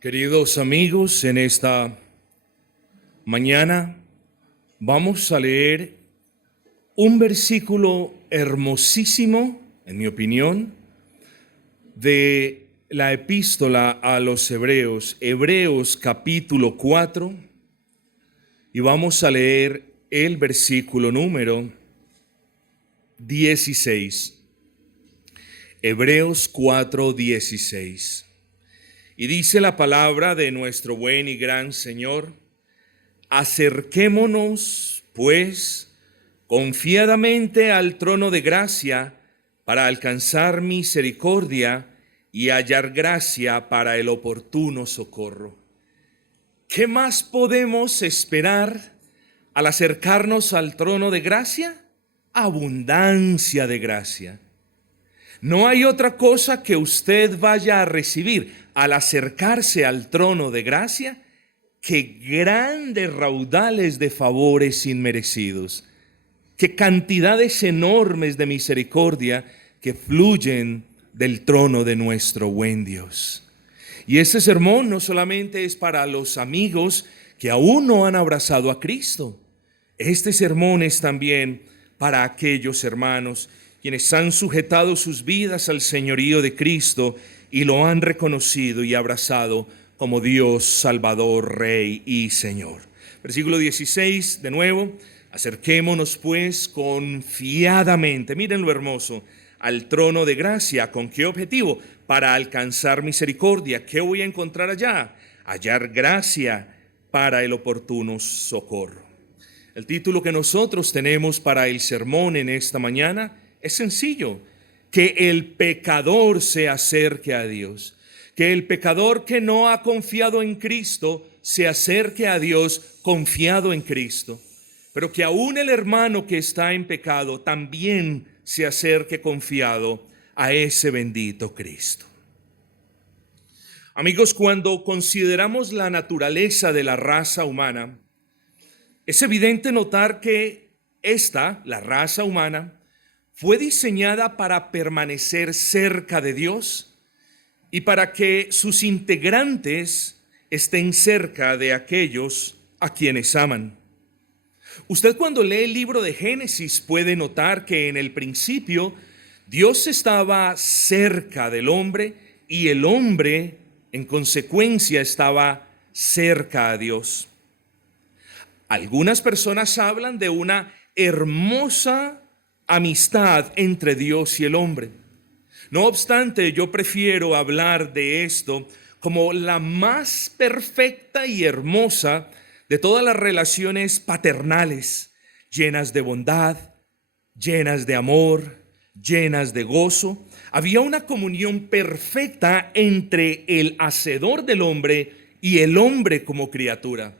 Queridos amigos, en esta mañana vamos a leer un versículo hermosísimo, en mi opinión, de la epístola a los Hebreos, Hebreos capítulo 4, y vamos a leer el versículo número 16. Hebreos 4, 16. Y dice la palabra de nuestro buen y gran Señor: acerquémonos, pues, confiadamente al trono de gracia para alcanzar misericordia y hallar gracia para el oportuno socorro. ¿Qué más podemos esperar al acercarnos al trono de gracia? Abundancia de gracia. No hay otra cosa que usted vaya a recibir al acercarse al trono de gracia que grandes raudales de favores inmerecidos, que cantidades enormes de misericordia que fluyen del trono de nuestro buen Dios. Y este sermón no solamente es para los amigos que aún no han abrazado a Cristo. Este sermón es también para aquellos hermanos quienes han sujetado sus vidas al señorío de Cristo y lo han reconocido y abrazado como Dios, Salvador, Rey y Señor. Versículo 16, de nuevo: acerquémonos pues confiadamente, miren lo hermoso, al trono de gracia. ¿Con qué objetivo? Para alcanzar misericordia. ¿Qué voy a encontrar allá? Hallar gracia para el oportuno socorro. El título que nosotros tenemos para el sermón en esta mañana es sencillo: que el pecador se acerque a Dios. Que el pecador que no ha confiado en Cristo se acerque a Dios confiado en Cristo. Pero que aún el hermano que está en pecado también se acerque confiado a ese bendito Cristo. Amigos, cuando consideramos la naturaleza de la raza humana, es evidente notar que la raza humana, fue diseñada para permanecer cerca de Dios y para que sus integrantes estén cerca de aquellos a quienes aman. Usted, cuando lee el libro de Génesis, puede notar que en el principio Dios estaba cerca del hombre y el hombre, en consecuencia, estaba cerca a Dios. Algunas personas hablan de una hermosa amistad entre Dios y el hombre. No obstante, yo prefiero hablar de esto como la más perfecta y hermosa de todas las relaciones paternales, llenas de bondad, llenas de amor, llenas de gozo. Había una comunión perfecta entre el hacedor del hombre y el hombre como criatura.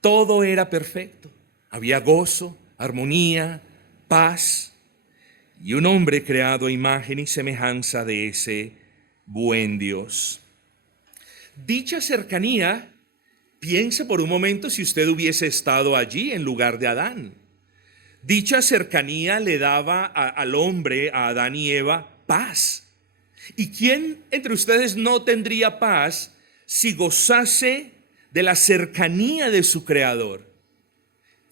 Todo era perfecto. Había gozo, armonía, paz, y un hombre creado a imagen y semejanza de ese buen Dios. Dicha cercanía, piense por un momento si usted hubiese estado allí en lugar de Adán. Dicha cercanía le daba al hombre, a Adán y Eva, paz. ¿Y quién entre ustedes no tendría paz si gozase de la cercanía de su Creador?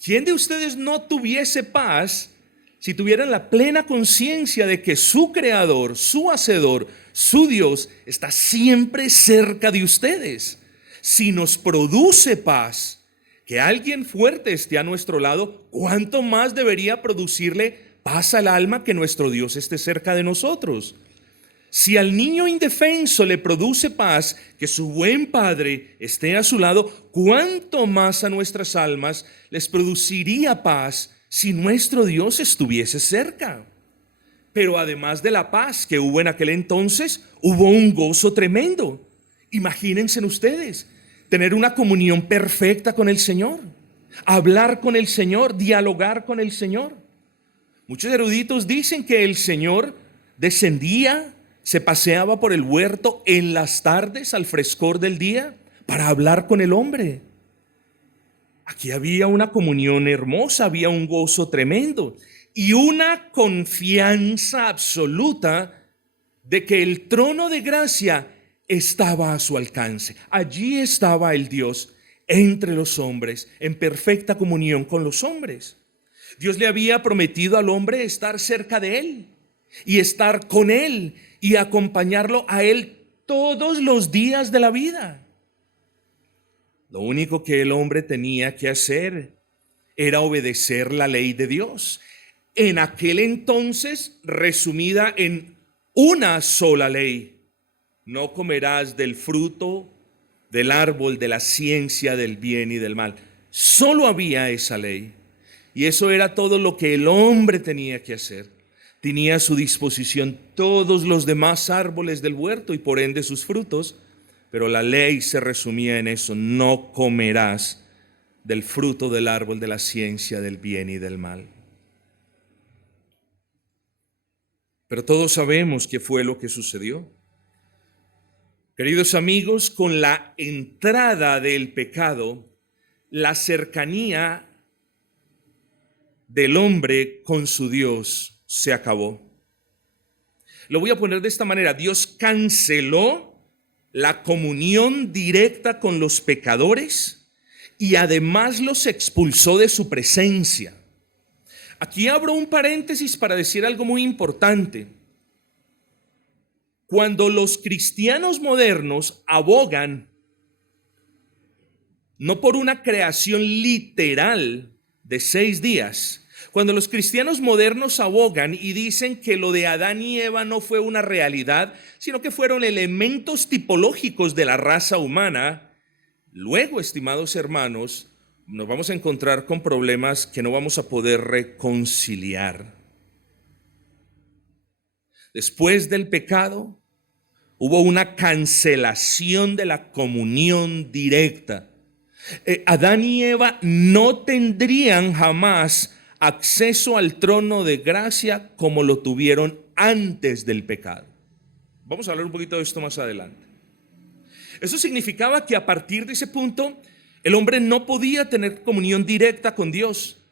¿Quién de ustedes no tuviese paz si tuvieran la plena conciencia de que su Creador, su Hacedor, su Dios está siempre cerca de ustedes? Si nos produce paz que alguien fuerte esté a nuestro lado, ¿cuánto más debería producirle paz al alma que nuestro Dios esté cerca de nosotros? Si al niño indefenso le produce paz que su buen padre esté a su lado, ¿cuánto más a nuestras almas les produciría paz si nuestro Dios estuviese cerca? Pero además de la paz que hubo en aquel entonces, hubo un gozo tremendo. Imagínense ustedes tener una comunión perfecta con el Señor, hablar con el Señor, dialogar con el Señor. Muchos eruditos dicen que el Señor descendía, se paseaba por el huerto en las tardes al frescor del día para hablar con el hombre. Aquí había una comunión hermosa, había un gozo tremendo y una confianza absoluta de que el trono de gracia estaba a su alcance. Allí estaba el Dios entre los hombres, en perfecta comunión con los hombres. Dios le había prometido al hombre estar cerca de él y estar con él y acompañarlo a él todos los días de la vida. Lo único que el hombre tenía que hacer era obedecer la ley de Dios. En aquel entonces, resumida en una sola ley: no comerás del fruto del árbol de la ciencia del bien y del mal. Solo había esa ley. Y eso era todo lo que el hombre tenía que hacer. Tenía a su disposición todos los demás árboles del huerto y por ende sus frutos, pero la ley se resumía en eso: no comerás del fruto del árbol de la ciencia del bien y del mal. Pero todos sabemos qué fue lo que sucedió. Queridos amigos, con la entrada del pecado, la cercanía del hombre con su Dios se acabó. Lo voy a poner de esta manera: Dios canceló la comunión directa con los pecadores y además los expulsó de su presencia. Aquí abro un paréntesis para decir algo muy importante. Cuando los cristianos modernos abogan no por una creación literal de 6 días, cuando los cristianos modernos abogan y dicen que lo de Adán y Eva no fue una realidad, sino que fueron elementos tipológicos de la raza humana, luego, estimados hermanos, nos vamos a encontrar con problemas que no vamos a poder reconciliar. Después del pecado, hubo una cancelación de la comunión directa. Adán y Eva no tendrían jamás acceso al trono de gracia como lo tuvieron antes del pecado. Vamos a hablar un poquito de esto más adelante. Eso significaba que a partir de ese punto, el hombre no podía tener comunión directa con Dios.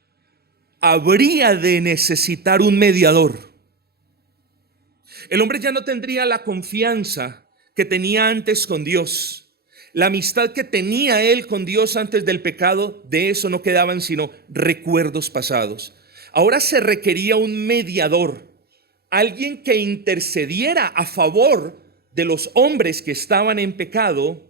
Habría de necesitar un mediador. El hombre ya no tendría la confianza que tenía antes con Dios. La amistad que tenía él con Dios antes del pecado, de eso no quedaban sino recuerdos pasados. Ahora se requería un mediador, alguien que intercediera a favor de los hombres que estaban en pecado,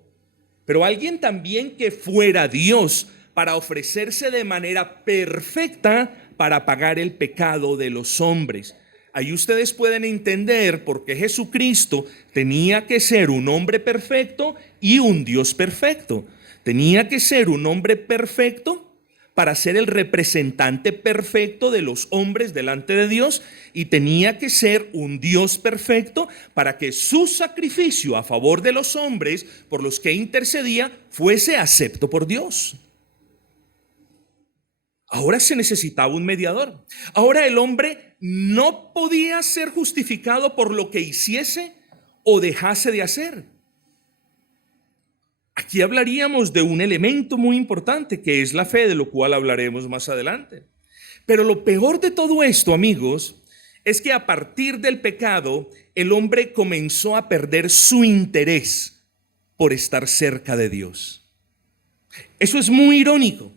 pero alguien también que fuera Dios para ofrecerse de manera perfecta para pagar el pecado de los hombres. Ahí ustedes pueden entender por qué Jesucristo tenía que ser un hombre perfecto y un Dios perfecto. Tenía que ser un hombre perfecto para ser el representante perfecto de los hombres delante de Dios, y tenía que ser un Dios perfecto para que su sacrificio a favor de los hombres por los que intercedía fuese acepto por Dios. Ahora se necesitaba un mediador. Ahora el hombre no podía ser justificado por lo que hiciese o dejase de hacer. Aquí hablaríamos de un elemento muy importante que es la fe, de lo cual hablaremos más adelante. Pero lo peor de todo esto, amigos, es que a partir del pecado el hombre comenzó a perder su interés por estar cerca de Dios. Eso es muy irónico,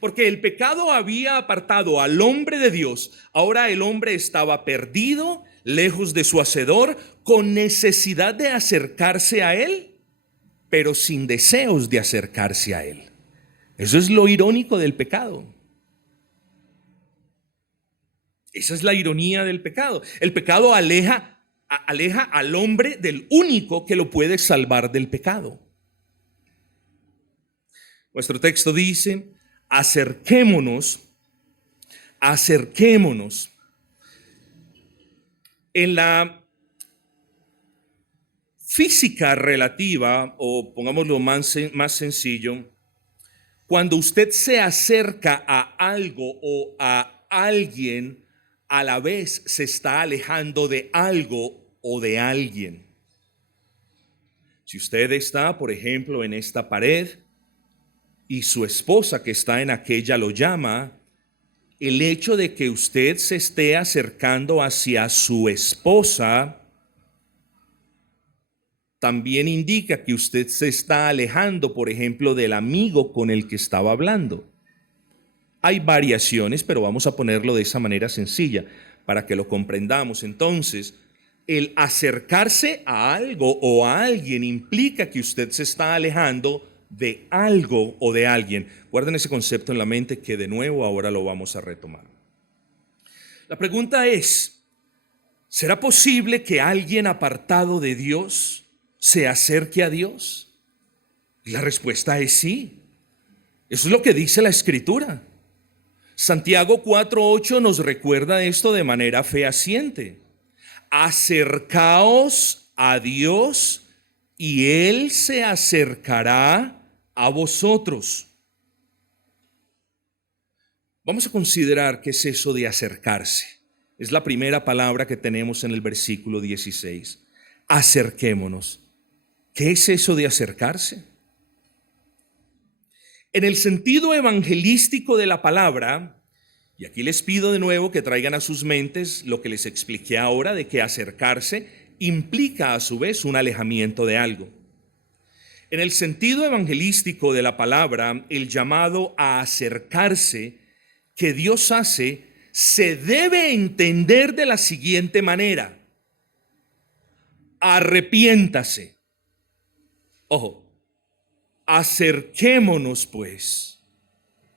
porque el pecado había apartado al hombre de Dios. Ahora el hombre estaba perdido, lejos de su hacedor, con necesidad de acercarse a él, pero sin deseos de acercarse a él. Eso es lo irónico del pecado. Esa es la ironía del pecado. El pecado aleja al hombre del único que lo puede salvar del pecado. Nuestro texto dice: acerquémonos. En la física relativa, o pongámoslo más sencillo, cuando usted se acerca a algo o a alguien, a la vez se está alejando de algo o de alguien. Si usted está, por ejemplo, en esta pared y su esposa que está en aquella lo llama, el hecho de que usted se esté acercando hacia su esposa también indica que usted se está alejando, por ejemplo, del amigo con el que estaba hablando. Hay variaciones, pero vamos a ponerlo de esa manera sencilla para que lo comprendamos. Entonces, el acercarse a algo o a alguien implica que usted se está alejando de algo o de alguien. Guarden ese concepto en la mente, que de nuevo ahora lo vamos a retomar. La pregunta es, ¿será posible que alguien apartado de Dios se acerque a Dios? Y la respuesta es sí. Eso es lo que dice la Escritura. Santiago 4:8 nos recuerda esto de manera fehaciente. Acercaos a Dios y Él se acercará a vosotros. Vamos a considerar qué es eso de acercarse. Es la primera palabra que tenemos en el versículo 16. Acerquémonos. ¿Qué es eso de acercarse? En el sentido evangelístico de la palabra, y aquí les pido de nuevo que traigan a sus mentes lo que les expliqué ahora, de que acercarse implica a su vez un alejamiento de algo. En el sentido evangelístico de la palabra, el llamado a acercarse que Dios hace se debe entender de la siguiente manera: arrepiéntase. Ojo, acerquémonos pues.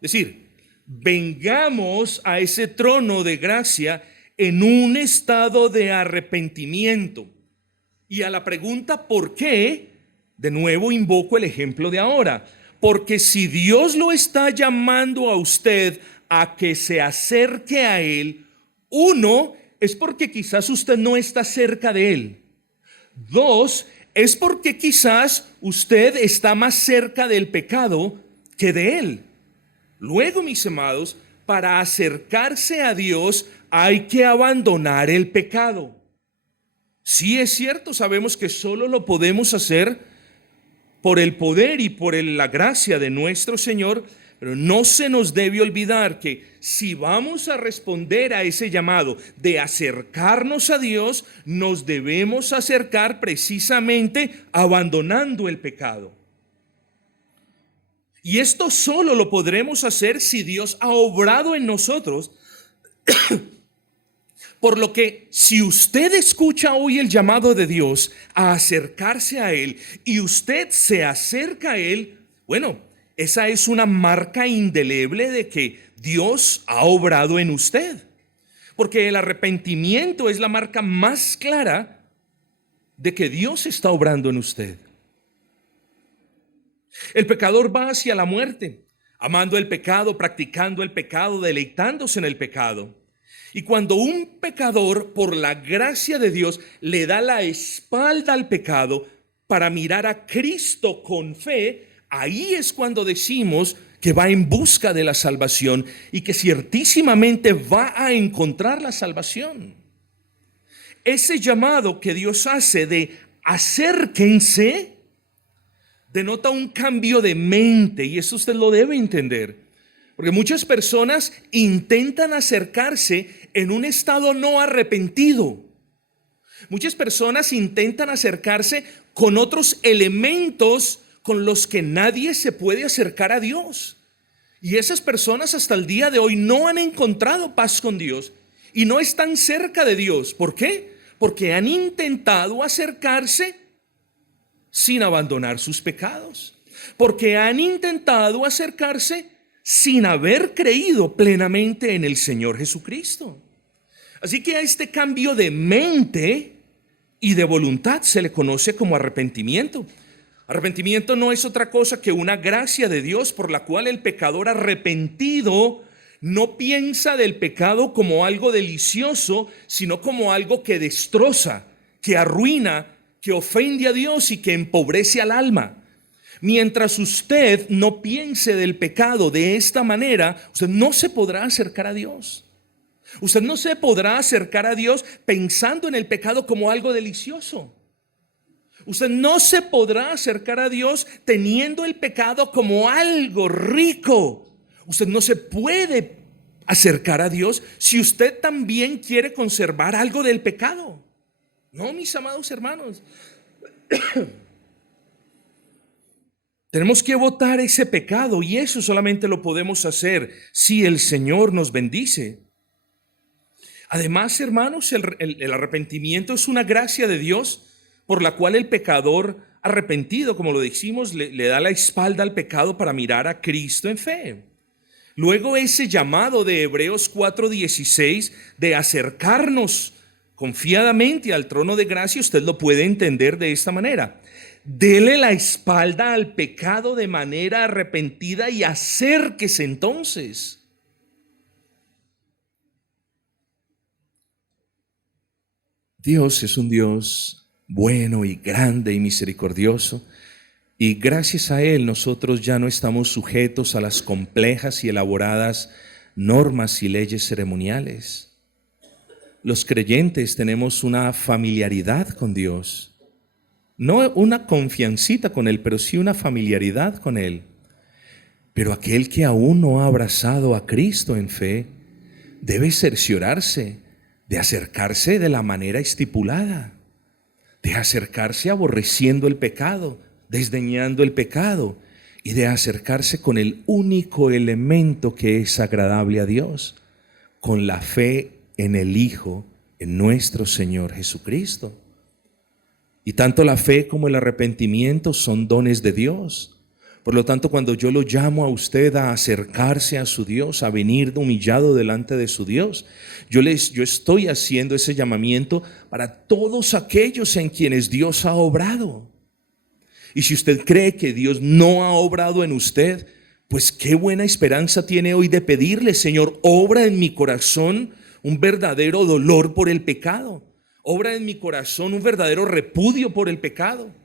Es decir, vengamos a ese trono de gracia en un estado de arrepentimiento. Y a la pregunta ¿por qué? De nuevo invoco el ejemplo de ahora. Porque si Dios lo está llamando a usted a que se acerque a Él, uno, es porque quizás usted no está cerca de Él. Dos, es porque quizás usted está más cerca del pecado que de Él. Luego, mis amados, para acercarse a Dios hay que abandonar el pecado. Sí, es cierto, sabemos que solo lo podemos hacer por el poder y por la gracia de nuestro Señor, pero no se nos debe olvidar que si vamos a responder a ese llamado de acercarnos a Dios, nos debemos acercar precisamente abandonando el pecado. Y esto solo lo podremos hacer si Dios ha obrado en nosotros. Por lo que si usted escucha hoy el llamado de Dios a acercarse a Él y usted se acerca a Él, bueno, esa es una marca indeleble de que Dios ha obrado en usted. Porque el arrepentimiento es la marca más clara de que Dios está obrando en usted. El pecador va hacia la muerte, amando el pecado, practicando el pecado, deleitándose en el pecado. Y cuando un pecador, por la gracia de Dios, le da la espalda al pecado para mirar a Cristo con fe, ahí es cuando decimos que va en busca de la salvación y que ciertísimamente va a encontrar la salvación. Ese llamado que Dios hace de acérquense denota un cambio de mente, y eso usted lo debe entender. Porque muchas personas intentan acercarse en un estado no arrepentido. Muchas personas intentan acercarse con otros elementos con los que nadie se puede acercar a Dios. Y esas personas hasta el día de hoy no han encontrado paz con Dios y no están cerca de Dios. ¿Por qué? Porque han intentado acercarse sin abandonar sus pecados. Porque han intentado acercarse sin haber creído plenamente en el Señor Jesucristo. Así que a este cambio de mente y de voluntad se le conoce como arrepentimiento. Arrepentimiento no es otra cosa que una gracia de Dios por la cual el pecador arrepentido no piensa del pecado como algo delicioso, sino como algo que destroza, que arruina, que ofende a Dios y que empobrece al alma. Mientras usted no piense del pecado de esta manera, usted no se podrá acercar a Dios. Usted no se podrá acercar a Dios pensando en el pecado como algo delicioso. Usted no se podrá acercar a Dios teniendo el pecado como algo rico. Usted no se puede acercar a Dios si usted también quiere conservar algo del pecado. No, mis amados hermanos. Tenemos que botar ese pecado y eso solamente lo podemos hacer si el Señor nos bendice. Además, hermanos, el arrepentimiento es una gracia de Dios por la cual el pecador arrepentido, como lo dijimos, le da la espalda al pecado para mirar a Cristo en fe. Luego ese llamado de Hebreos 4:16 de acercarnos confiadamente al trono de gracia, usted lo puede entender de esta manera. Dele la espalda al pecado de manera arrepentida y acérquese entonces. Dios es un Dios bueno y grande y misericordioso, y gracias a Él nosotros ya no estamos sujetos a las complejas y elaboradas normas y leyes ceremoniales. Los creyentes tenemos una familiaridad con Dios, no una confiancita con Él, pero sí una familiaridad con Él. Pero aquel que aún no ha abrazado a Cristo en fe debe cerciorarse de acercarse de la manera estipulada, de acercarse aborreciendo el pecado, desdeñando el pecado, y de acercarse con el único elemento que es agradable a Dios, con la fe en el Hijo, en nuestro Señor Jesucristo. Y tanto la fe como el arrepentimiento son dones de Dios. Por lo tanto, cuando yo lo llamo a usted a acercarse a su Dios, a venir humillado delante de su Dios, yo estoy haciendo ese llamamiento para todos aquellos en quienes Dios ha obrado. Y si usted cree que Dios no ha obrado en usted, pues qué buena esperanza tiene hoy de pedirle: Señor, obra en mi corazón un verdadero dolor por el pecado. Obra en mi corazón un verdadero repudio por el pecado.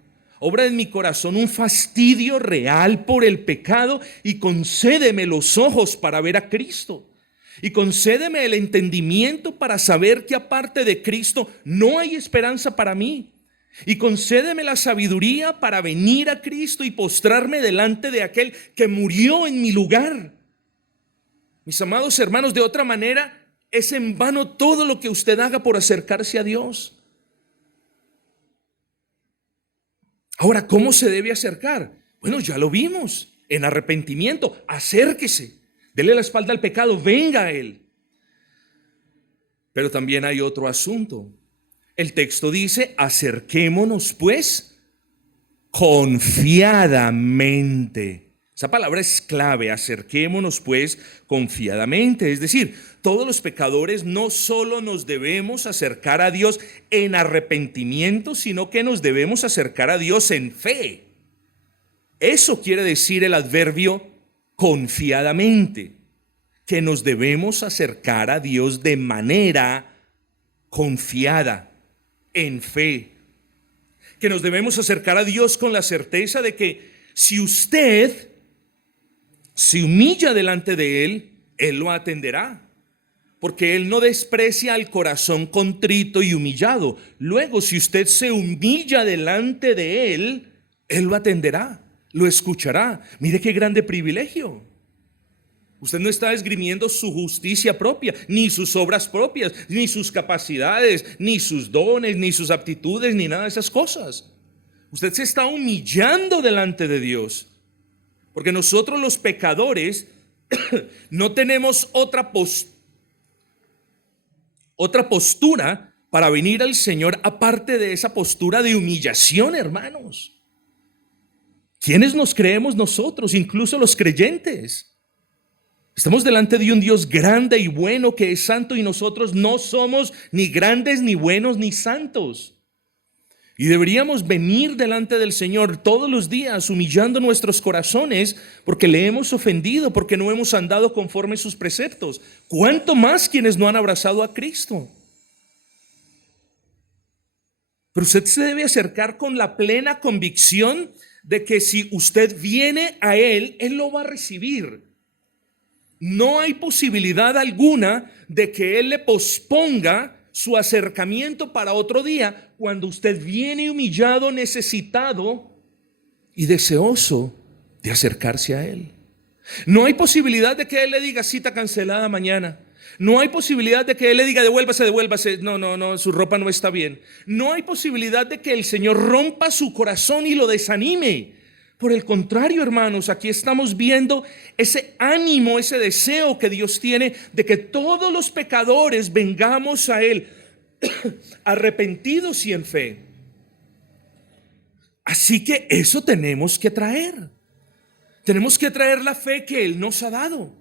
Obra en mi corazón un fastidio real por el pecado, y concédeme los ojos para ver a Cristo. Y concédeme el entendimiento para saber que aparte de Cristo no hay esperanza para mí. Y concédeme la sabiduría para venir a Cristo y postrarme delante de aquel que murió en mi lugar. Mis amados hermanos, de otra manera es en vano todo lo que usted haga por acercarse a Dios. Ahora, ¿cómo se debe acercar? Bueno, ya lo vimos, en arrepentimiento. Acérquese, dele la espalda al pecado, venga a Él. Pero también hay otro asunto. El texto dice: acerquémonos pues confiadamente. Esa palabra es clave: acerquémonos pues confiadamente. Es decir, todos los pecadores no solo nos debemos acercar a Dios en arrepentimiento, sino que nos debemos acercar a Dios en fe. Eso quiere decir el adverbio confiadamente, que nos debemos acercar a Dios de manera confiada, en fe. Que nos debemos acercar a Dios con la certeza de que si usted se humilla delante de Él, Él lo atenderá. Porque Él no desprecia al corazón contrito y humillado. Luego, si usted se humilla delante de Él, Él lo atenderá, lo escuchará. Mire qué grande privilegio. Usted no está esgrimiendo su justicia propia, ni sus obras propias, ni sus capacidades, ni sus dones, ni sus aptitudes, ni nada de esas cosas. Usted se está humillando delante de Dios. Porque nosotros los pecadores no tenemos otra postura para venir al Señor aparte de esa postura de humillación, hermanos. ¿Quiénes nos creemos nosotros? Incluso los creyentes. Estamos delante de un Dios grande y bueno que es santo, y nosotros no somos ni grandes, ni buenos, ni santos. Y deberíamos venir delante del Señor todos los días humillando nuestros corazones porque le hemos ofendido, porque no hemos andado conforme a sus preceptos. ¿Cuánto más quienes no han abrazado a Cristo? Pero usted se debe acercar con la plena convicción de que si usted viene a Él, Él lo va a recibir. No hay posibilidad alguna de que Él le posponga su acercamiento para otro día cuando usted viene humillado, necesitado y deseoso de acercarse a Él. No hay posibilidad de que Él le diga: cita cancelada mañana. No hay posibilidad de que Él le diga, devuélvase, devuélvase. No, no, no, su ropa no está bien. No hay posibilidad de que el Señor rompa su corazón y lo desanime. Por el contrario, hermanos, aquí estamos viendo ese ánimo, ese deseo que Dios tiene de que todos los pecadores vengamos a Él arrepentidos y en fe. Así que eso tenemos que traer. Tenemos que traer la fe que Él nos ha dado.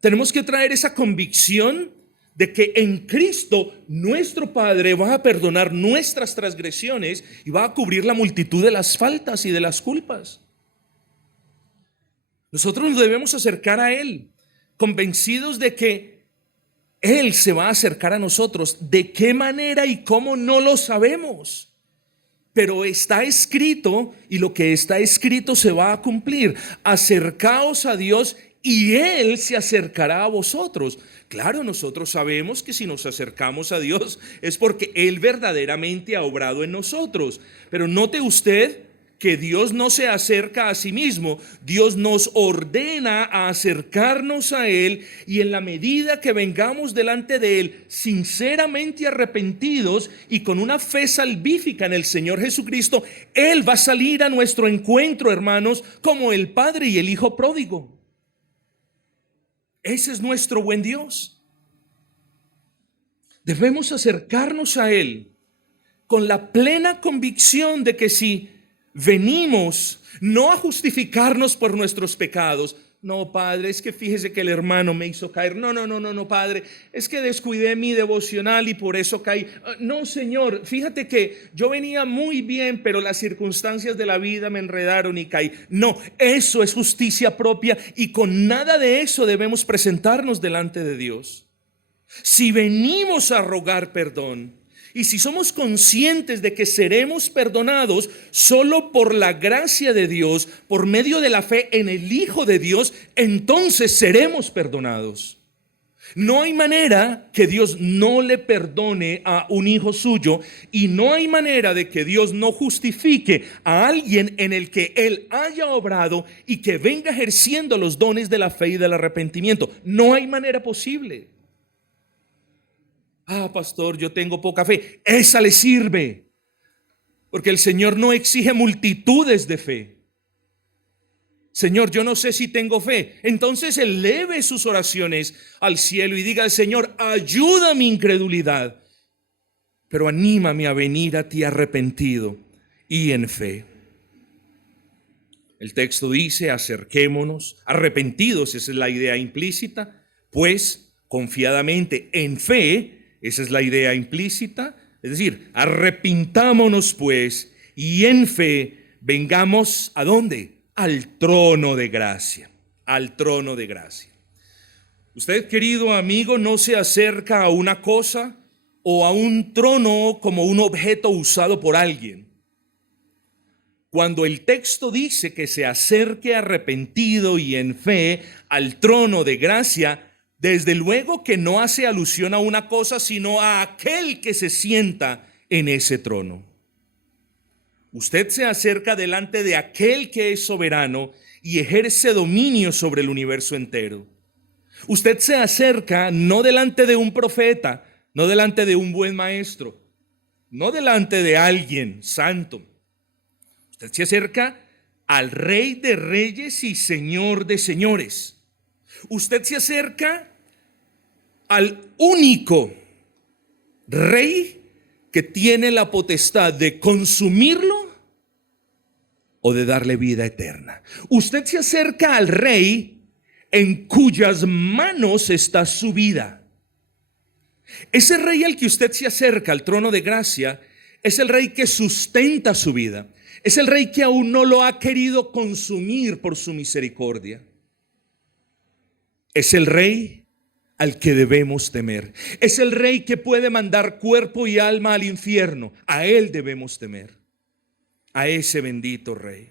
Tenemos que traer esa convicción de que en Cristo nuestro Padre va a perdonar nuestras transgresiones y va a cubrir la multitud de las faltas y de las culpas. Nosotros nos debemos acercar a Él, convencidos de que Él se va a acercar a nosotros. ¿De qué manera y cómo? No lo sabemos. Pero está escrito, y lo que está escrito se va a cumplir. Acercaos a Dios y Él se acercará a vosotros. Claro, nosotros sabemos que si nos acercamos a Dios es porque Él verdaderamente ha obrado en nosotros. Pero note usted que Dios no se acerca a sí mismo. Dios nos ordena a acercarnos a Él, y en la medida que vengamos delante de Él sinceramente arrepentidos y con una fe salvífica en el Señor Jesucristo, Él va a salir a nuestro encuentro, hermanos, como el Padre y el Hijo pródigo. Ese es nuestro buen Dios. Debemos acercarnos a Él con la plena convicción de que si venimos no a justificarnos por nuestros pecados, no, Padre, es que fíjese que el hermano me hizo caer. No, Padre, es que descuidé mi devocional y por eso caí. No, Señor, fíjate que yo venía muy bien, pero las circunstancias de la vida me enredaron y caí. No, eso es justicia propia, y con nada de eso debemos presentarnos delante de Dios. Si venimos a rogar perdón, y si somos conscientes de que seremos perdonados solo por la gracia de Dios, por medio de la fe en el Hijo de Dios, entonces seremos perdonados. No hay manera que Dios no le perdone a un hijo suyo, y no hay manera de que Dios no justifique a alguien en el que Él haya obrado y que venga ejerciendo los dones de la fe y del arrepentimiento. No hay manera posible. Pastor, yo tengo poca fe. Esa le sirve, porque el Señor no exige multitudes de fe. Señor, yo no sé si tengo fe. Entonces eleve sus oraciones al cielo y diga al Señor, ayuda mi incredulidad, pero anímame a venir a ti arrepentido y en fe. El texto dice, acerquémonos arrepentidos, esa es la idea implícita, pues confiadamente en fe. Esa es la idea implícita, es decir, arrepintámonos pues y en fe vengamos ¿a dónde? Al trono de gracia, al trono de gracia. Usted, querido amigo, no se acerca a una cosa o a un trono como un objeto usado por alguien. Cuando el texto dice que se acerque arrepentido y en fe al trono de gracia, desde luego que no hace alusión a una cosa, sino a aquel que se sienta en ese trono. Usted se acerca delante de aquel que es soberano y ejerce dominio sobre el universo entero. Usted se acerca no delante de un profeta, no delante de un buen maestro, no delante de alguien santo. Usted se acerca al Rey de Reyes y Señor de Señores. Usted se acerca al único Rey que tiene la potestad de consumirlo o de darle vida eterna. Usted se acerca al Rey en cuyas manos está su vida. Ese Rey al que usted se acerca, al trono de gracia, es el Rey que sustenta su vida. Es el Rey que aún no lo ha querido consumir por su misericordia. Es el Rey al que debemos temer. Es el Rey que puede mandar cuerpo y alma al infierno. A Él debemos temer. A ese bendito Rey.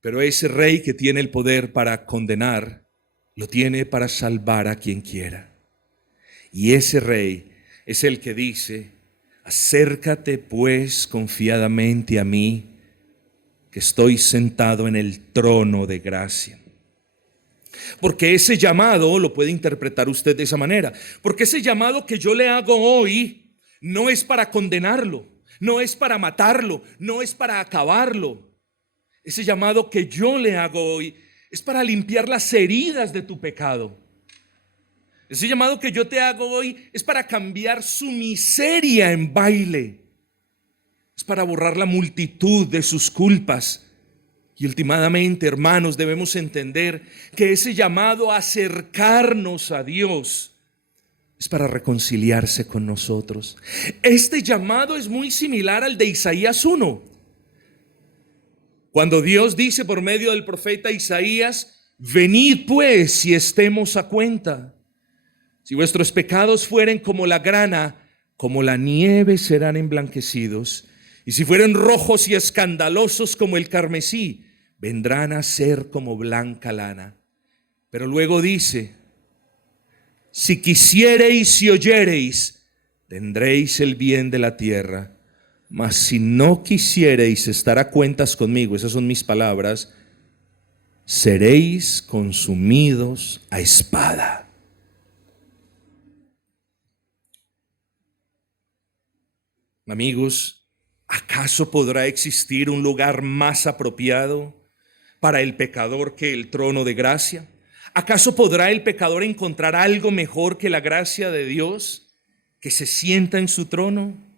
Pero ese Rey que tiene el poder para condenar, lo tiene para salvar a quien quiera. Y ese Rey es el que dice, acércate pues confiadamente a mí, que estoy sentado en el trono de gracia. Porque ese llamado lo puede interpretar usted de esa manera. Porque ese llamado que yo le hago hoy no es para condenarlo, no es para matarlo, no es para acabarlo. Ese llamado que yo le hago hoy es para limpiar las heridas de tu pecado. Ese llamado que yo te hago hoy es para cambiar su miseria en baile. Es para borrar la multitud de sus culpas. Y últimamente, hermanos, debemos entender que ese llamado a acercarnos a Dios es para reconciliarse con nosotros. Este llamado es muy similar al de Isaías 1. Cuando Dios dice por medio del profeta Isaías: venid pues y estemos a cuenta. Si vuestros pecados fueren como la grana, como la nieve serán emblanquecidos. Y si fueren rojos y escandalosos como el carmesí, vendrán a ser como blanca lana. Pero luego dice: si quisiereis y oyereis, tendréis el bien de la tierra. Mas si no quisiereis estar a cuentas conmigo, esas son mis palabras, seréis consumidos a espada. Amigos, ¿acaso podrá existir un lugar más apropiado para el pecador que el trono de gracia? ¿Acaso podrá el pecador encontrar algo mejor que la gracia de Dios que se sienta en su trono?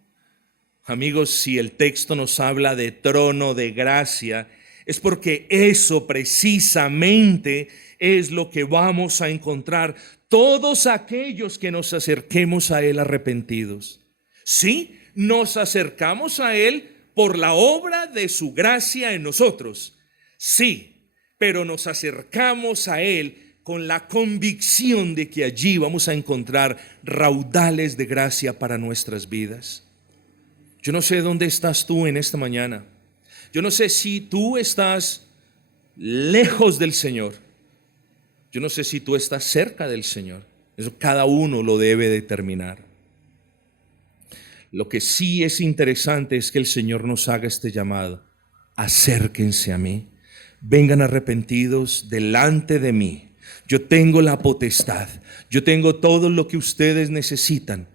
Amigos, si el texto nos habla de trono de gracia, es porque eso precisamente es lo que vamos a encontrar todos aquellos que nos acerquemos a Él arrepentidos. Sí, nos acercamos a Él por la obra de su gracia en nosotros. Sí, pero nos acercamos a Él con la convicción de que allí vamos a encontrar raudales de gracia para nuestras vidas. Yo no sé dónde estás tú en esta mañana. Yo no sé si tú estás lejos del Señor. Yo no sé si tú estás cerca del Señor. Eso cada uno lo debe determinar. Lo que sí es interesante es que el Señor nos haga este llamado: acérquense a mí, vengan arrepentidos delante de mí. Yo tengo la potestad, yo tengo todo lo que ustedes necesitan.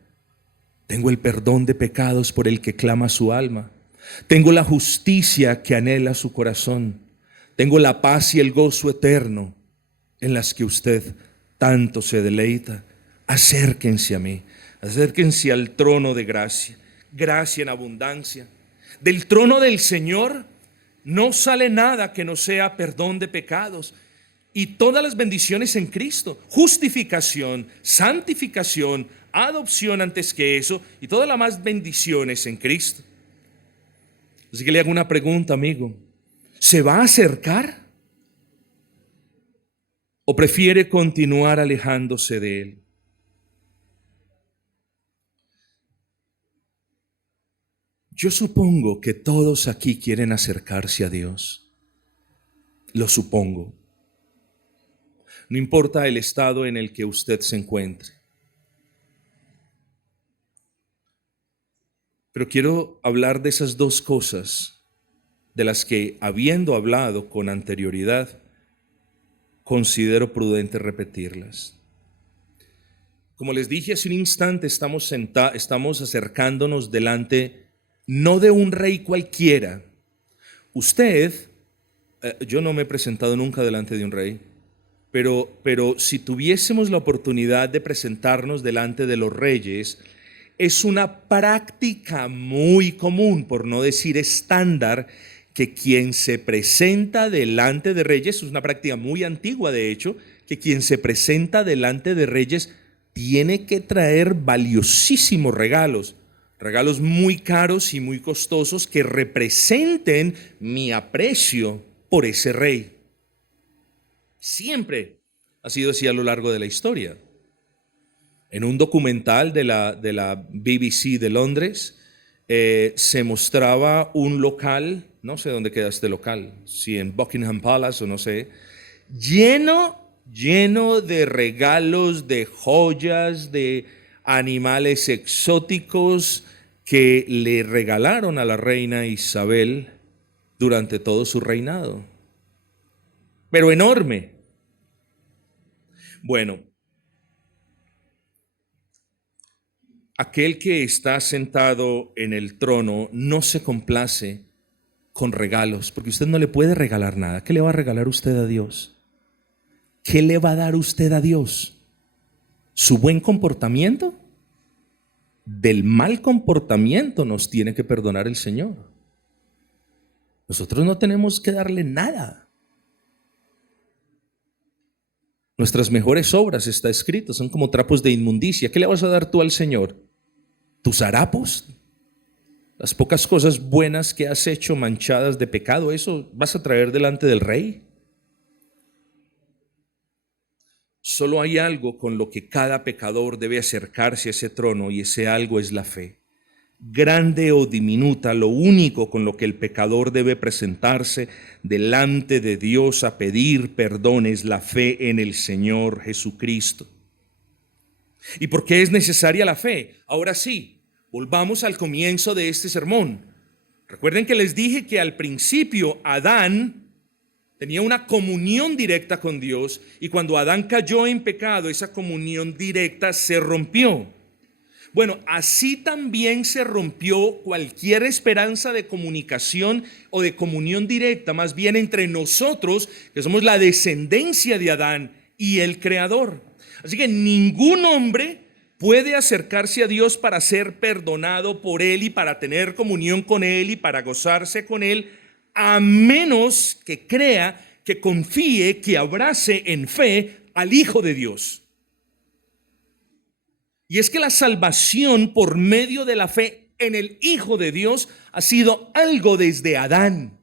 Tengo el perdón de pecados por el que clama su alma. Tengo la justicia que anhela su corazón. Tengo la paz y el gozo eterno en las que usted tanto se deleita. Acérquense a mí. Acérquense al trono de gracia, gracia en abundancia. Del trono del Señor no sale nada que no sea perdón de pecados y todas las bendiciones en Cristo, justificación, santificación, adopción antes que eso y todas las más bendiciones en Cristo. Así que le hago una pregunta, amigo: ¿se va a acercar o prefiere continuar alejándose de Él? Yo supongo que todos aquí quieren acercarse a Dios. Lo supongo. No importa el estado en el que usted se encuentre. Pero quiero hablar de esas dos cosas de las que, habiendo hablado con anterioridad, considero prudente repetirlas. Como les dije hace un instante, estamos acercándonos delante no de un rey cualquiera. Usted, yo no me he presentado nunca delante de un rey, pero si tuviésemos la oportunidad de presentarnos delante de los reyes, es una práctica muy común, por no decir estándar, que quien se presenta delante de reyes, es una práctica muy antigua de hecho, que quien se presenta delante de reyes tiene que traer valiosísimos regalos. Regalos muy caros y muy costosos que representen mi aprecio por ese rey. Siempre ha sido así a lo largo de la historia. En un documental de la BBC de Londres se mostraba un local, no sé dónde queda este local, si en Buckingham Palace o no sé, lleno de regalos, de joyas, de animales exóticos que le regalaron a la reina Isabel durante todo su reinado. Pero enorme. Bueno, aquel que está sentado en el trono no se complace con regalos, porque usted no le puede regalar nada. ¿Qué le va a regalar usted a Dios? ¿Qué le va a dar usted a Dios? ¿Su buen comportamiento? Del mal comportamiento nos tiene que perdonar el Señor. Nosotros no tenemos que darle nada. Nuestras mejores obras, está escrito, son como trapos de inmundicia. ¿Qué le vas a dar tú al Señor? ¿Tus harapos? Las pocas cosas buenas que has hecho manchadas de pecado, ¿eso vas a traer delante del Rey? Solo hay algo con lo que cada pecador debe acercarse a ese trono, y ese algo es la fe. Grande o diminuta, lo único con lo que el pecador debe presentarse delante de Dios a pedir perdón es la fe en el Señor Jesucristo. ¿Y por qué es necesaria la fe? Ahora sí, volvamos al comienzo de este sermón. Recuerden que les dije que al principio Adán tenía una comunión directa con Dios, y cuando Adán cayó en pecado, esa comunión directa se rompió. Bueno, así también se rompió cualquier esperanza de comunicación o de comunión directa, más bien entre nosotros, que somos la descendencia de Adán y el Creador. Así que ningún hombre puede acercarse a Dios para ser perdonado por Él y para tener comunión con Él y para gozarse con Él, a menos que crea, que confíe, que abrace en fe al Hijo de Dios. Y es que la salvación por medio de la fe en el Hijo de Dios ha sido algo desde Adán.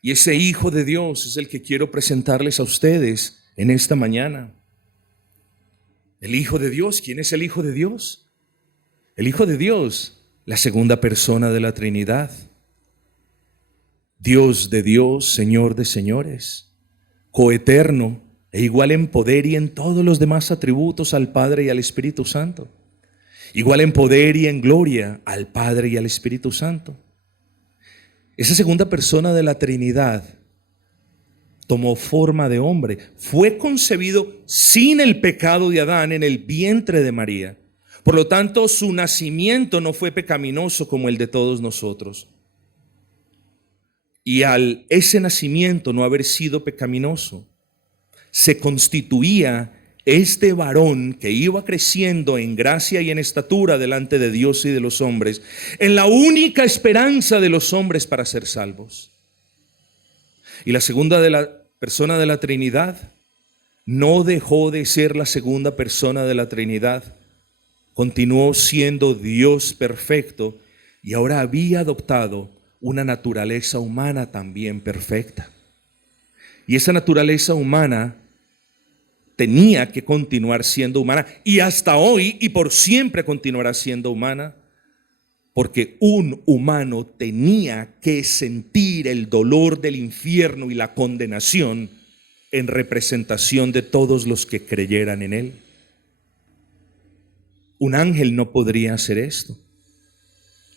Y ese Hijo de Dios es el que quiero presentarles a ustedes en esta mañana. El Hijo de Dios, ¿quién es el Hijo de Dios? El Hijo de Dios, la segunda persona de la Trinidad. Dios de Dios, Señor de señores, coeterno e igual en poder y en todos los demás atributos al Padre y al Espíritu Santo. Igual en poder y en gloria al Padre y al Espíritu Santo. Esa segunda persona de la Trinidad tomó forma de hombre. Fue concebido sin el pecado de Adán en el vientre de María. Por lo tanto, su nacimiento no fue pecaminoso como el de todos nosotros. Y al ese nacimiento no haber sido pecaminoso, se constituía este varón que iba creciendo en gracia y en estatura delante de Dios y de los hombres, en la única esperanza de los hombres para ser salvos. Y la segunda de la persona de la Trinidad no dejó de ser la segunda persona de la Trinidad, continuó siendo Dios perfecto y ahora había adoptado una naturaleza humana también perfecta. Y esa naturaleza humana tenía que continuar siendo humana, y hasta hoy y por siempre continuará siendo humana, porque un humano tenía que sentir el dolor del infierno y la condenación en representación de todos los que creyeran en él. Un ángel no podría hacer esto,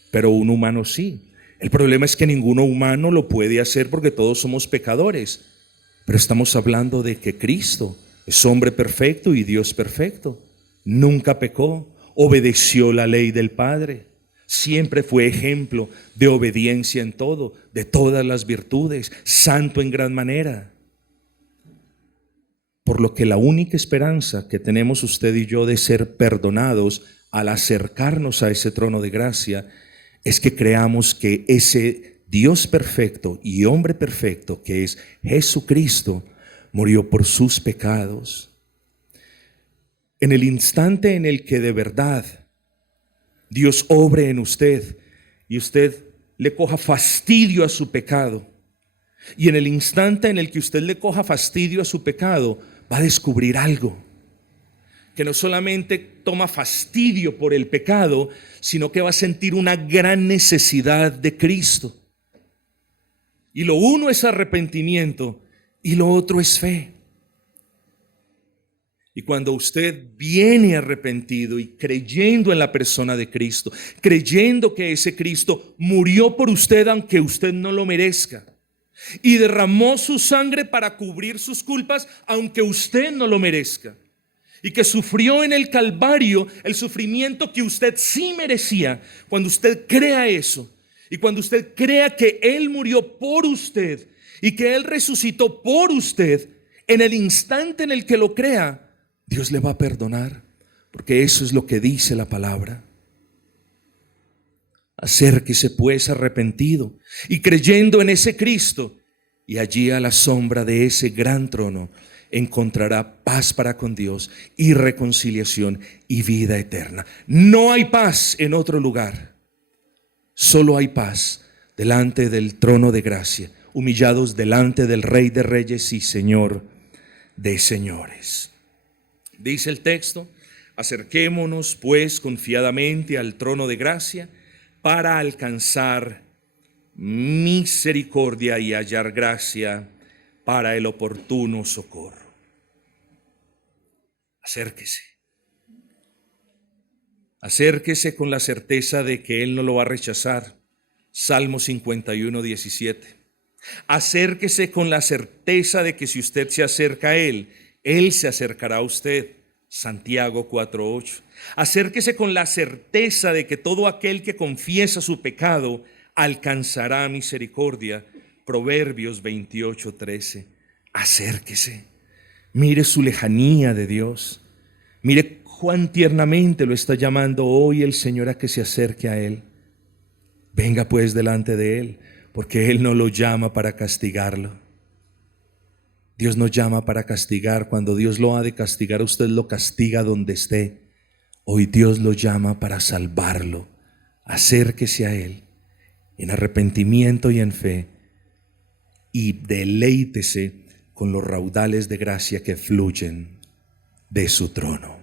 pero un humano sí. El problema es que ningún humano lo puede hacer porque todos somos pecadores, pero estamos hablando de que Cristo es hombre perfecto y Dios perfecto. Nunca pecó, obedeció la ley del Padre. Siempre fue ejemplo de obediencia en todo, de todas las virtudes, santo en gran manera. Por lo que la única esperanza que tenemos usted y yo de ser perdonados al acercarnos a ese trono de gracia es que creamos que ese Dios perfecto y hombre perfecto que es Jesucristo murió por sus pecados. En el instante en el que de verdad Dios obre en usted y usted le coja fastidio a su pecado, y en el instante en el que usted le coja fastidio a su pecado, va a descubrir algo, que no solamente toma fastidio por el pecado, sino que va a sentir una gran necesidad de Cristo. Y lo uno es arrepentimiento y lo otro es fe. Y cuando usted viene arrepentido y creyendo en la persona de Cristo, creyendo que ese Cristo murió por usted aunque usted no lo merezca, y derramó su sangre para cubrir sus culpas, aunque usted no lo merezca. Y que sufrió en el Calvario el sufrimiento que usted sí merecía. Cuando usted crea eso, y cuando usted crea que Él murió por usted y que Él resucitó por usted, en el instante en el que lo crea, Dios le va a perdonar, porque eso es lo que dice la palabra. Acérquese pues arrepentido y creyendo en ese Cristo, y allí a la sombra de ese gran trono encontrará paz para con Dios y reconciliación y vida eterna. No hay paz en otro lugar. Solo hay paz delante del trono de gracia, humillados delante del Rey de Reyes y Señor de señores. Dice el texto: acerquémonos pues confiadamente al trono de gracia para alcanzar misericordia y hallar gracia para el oportuno socorro. Acérquese. Acérquese con la certeza de que Él no lo va a rechazar. Salmo 51, 17. Acérquese con la certeza de que si usted se acerca a Él, Él se acercará a usted. Santiago 4, 8. Acérquese con la certeza de que todo aquel que confiesa su pecado alcanzará misericordia. Proverbios 28, 13. Acérquese. Mire su lejanía de Dios. Mire cuán tiernamente lo está llamando hoy el Señor a que se acerque a Él. Venga pues delante de Él, porque Él no lo llama para castigarlo. Dios no llama para castigar. Cuando Dios lo ha de castigar, usted lo castiga donde esté. Hoy Dios lo llama para salvarlo. Acérquese a Él en arrepentimiento y en fe, y deleítese con los raudales de gracia que fluyen de su trono.